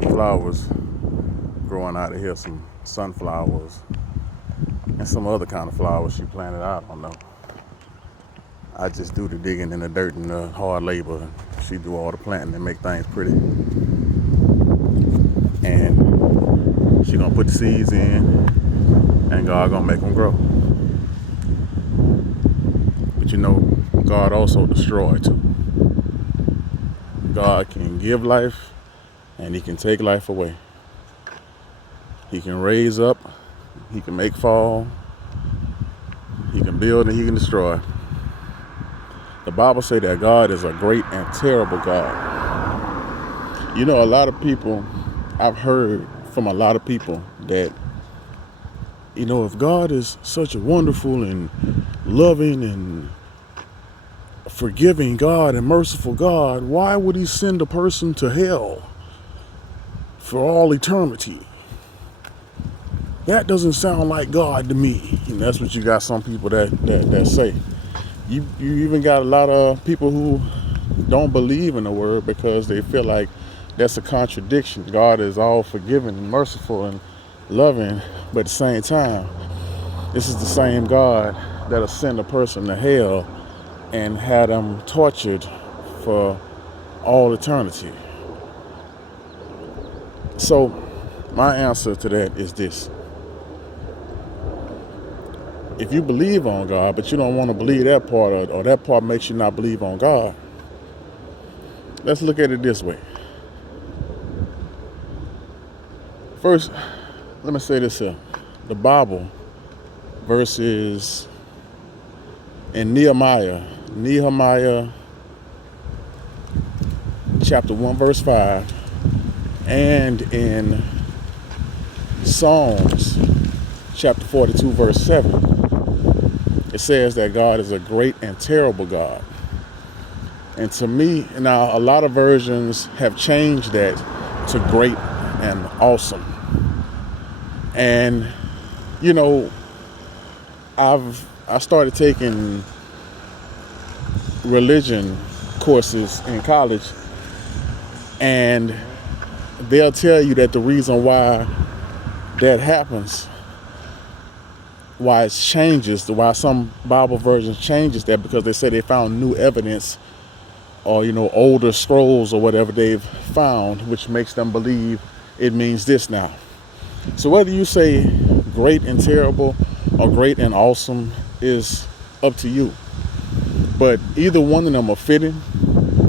some flowers growing out of here, some sunflowers and some other kind of flowers she planted. I don't know. I just do the digging in the dirt and the hard labor. She do all the planting and make things pretty. And she gonna put the seeds in, and God gonna make them grow. But you know, God also destroy too. God can give life, and He can take life away. He can raise up, He can make fall, He can build, and He can destroy. The Bible say that God is a great and terrible God. You know, a lot of people, I've heard from a lot of people that, you know, if God is such a wonderful and loving and forgiving God and merciful God, why would He send a person to hell for all eternity? That doesn't sound like God to me. And that's what you got some people that say. You even got a lot of people who don't believe in the word because they feel like that's a contradiction. God is all forgiving and merciful and loving, but at the same time, this is the same God that'll send a person to hell and have them tortured for all eternity. So my answer to that is this. If you believe on God, but you don't want to believe that part, or that part makes you not believe on God, let's look at it this way. First, let me say this here. The Bible verses in Nehemiah chapter 1 verse 5, and in Psalms chapter 42 verse 7, it says that God is a great and terrible God. And to me, now a lot of versions have changed that to great and awesome. And you know, I started taking religion courses in college, and they'll tell you that the reason why that happens, why it changes, why some Bible versions changes that, because they say they found new evidence, or you know, older scrolls or whatever they've found, which makes them believe it means this now. So whether you say great and terrible or great and awesome is up to you. But either one of them are fitting,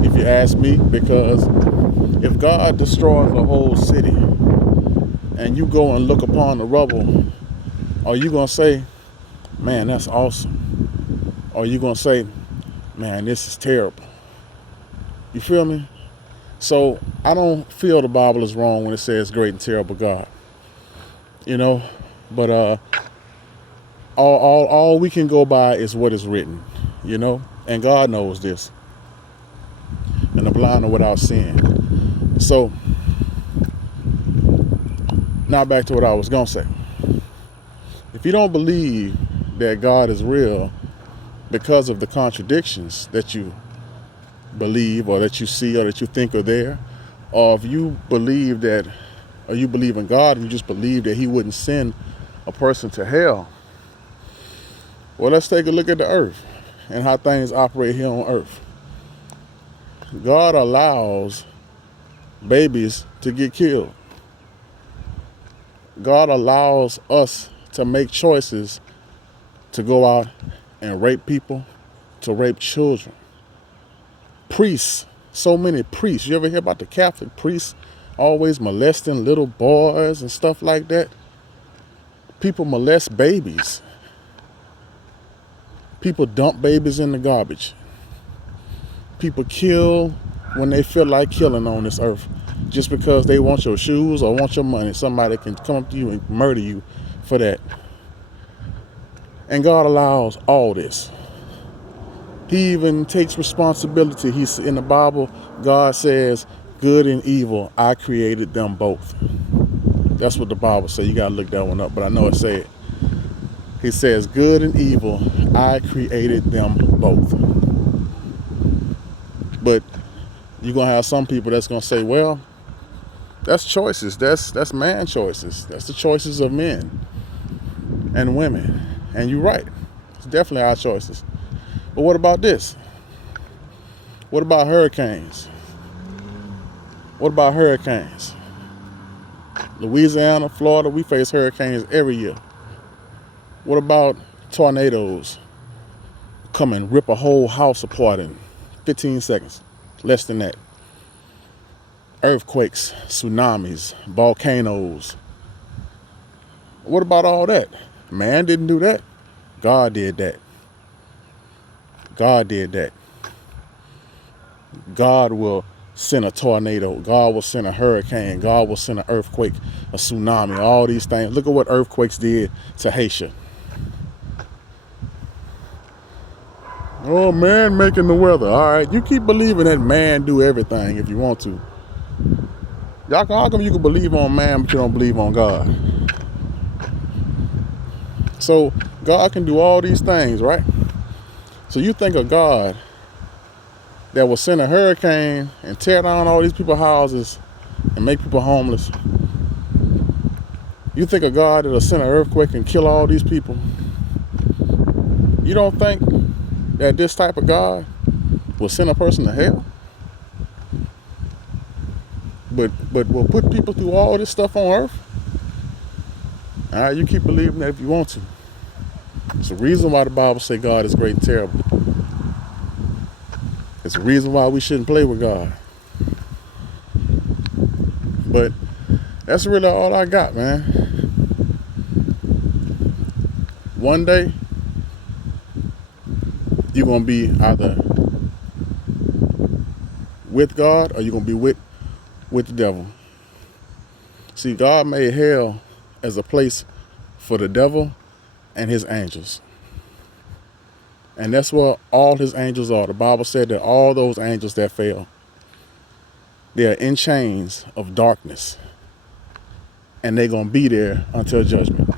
if you ask me, because if God destroys a whole city and you go and look upon the rubble, are you going to say, man, that's awesome? Or are you going to say, man, this is terrible? You feel me? So I don't feel the Bible is wrong when it says great and terrible God. You know, but all we can go by is what is written, you know, and God knows this. And the blind are without sin. So now back to what I was gonna say. If you don't believe that God is real because of the contradictions that you believe or that you see or that you think are there, or if you believe that, or you believe in God and you just believe that He wouldn't send a person to hell, well, let's take a look at the earth and how things operate here on earth. God allows babies to get killed. God allows us to make choices to go out and rape people, to rape children. Priests, so many priests. You ever hear about the Catholic priests always molesting little boys and stuff like that? People molest babies. People dump babies in the garbage. People kill when they feel like killing on this earth just because they want your shoes or want your money. Somebody can come up to you and murder you for that. And God allows all this. He even takes responsibility. He's in the Bible, God says, good and evil, I created them both. That's what the Bible says. You got to look that one up, but I know it said. He says, good and evil, I created them both. But you're going to have some people that's going to say, well, That's choices. That's man choices. That's the choices of men and women. And you're right. It's definitely our choices. But what about this? What about hurricanes? What about hurricanes? Louisiana, Florida, we face hurricanes every year. What about tornadoes come and rip a whole house apart in 15 seconds? Less than that. Earthquakes, tsunamis, volcanoes. What about all that? Man didn't do that. God did that. God did that. God will send a tornado. God will send a hurricane. God will send an earthquake, a tsunami, all these things. Look at what earthquakes did to Haiti. Oh, man making the weather. All right, you keep believing that man do everything if you want to. How come you can believe on man but you don't believe on God? So God can do all these things, right? So you think of God that will send a hurricane and tear down all these people's houses and make people homeless. You think of God that'll send an earthquake and kill all these people. You don't think that this type of God will send a person to hell? But will put people through all this stuff on earth? All right, you keep believing that if you want to. It's the reason why the Bible says God is great and terrible. It's the reason why we shouldn't play with God. But that's really all I got, man. One day, you're going to be either with God or you're going to be with the devil. See, God made hell as a place for the devil and his angels. And that's where all his angels are. The Bible said that all those angels that fell, they are in chains of darkness. And they're going to be there until judgment.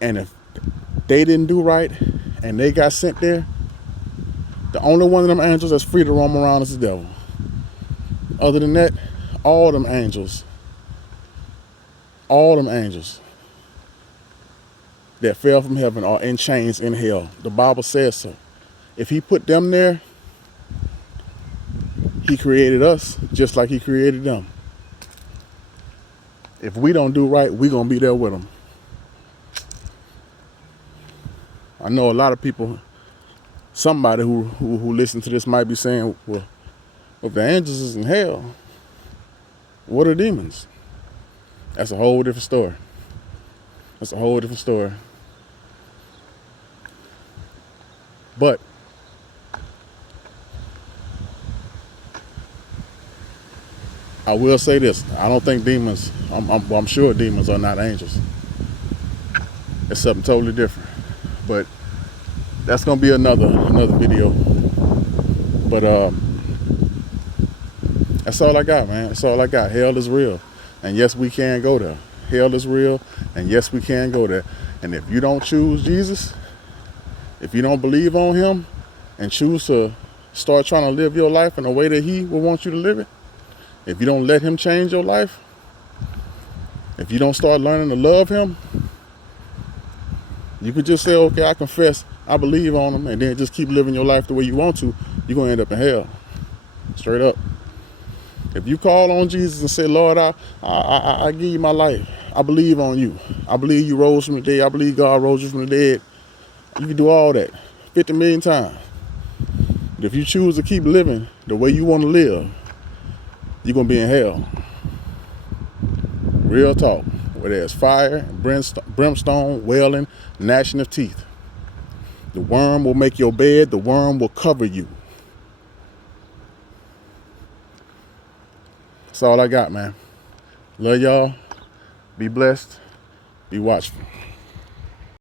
And if they didn't do right and they got sent there, the only one of them angels that's free to roam around is the devil. Other than that, all them angels that fell from heaven are in chains in hell. The Bible says so. If he put them there, he created us just like he created them. If we don't do right, we're going to be there with them. I know a lot of people, somebody who listen to this might be saying, well, if the angels is in hell, what are demons? That's a whole different story. That's a whole different story. But I will say this. I don't think demons, I'm sure demons are not angels. It's something totally different. But that's going to be another video. But that's all I got, man. That's all I got. Hell is real. And yes, we can go there. Hell is real. And yes, we can go there. And if you don't choose Jesus, if you don't believe on him and choose to start trying to live your life in a way that he will want you to live it, if you don't let him change your life, if you don't start learning to love him, you could just say, okay, I confess, I believe on him, and then just keep living your life the way you want to, you're going to end up in hell. Straight up. If you call on Jesus and say, Lord, I give you my life. I believe on you. I believe you rose from the dead. I believe God rose you from the dead. You can do all that 50 million times. But if you choose to keep living the way you want to live, you're going to be in hell. Real talk. Where there's fire, brimstone, wailing, gnashing of teeth. The worm will make your bed. The worm will cover you. That's all I got, man. Love y'all. Be blessed. Be watchful.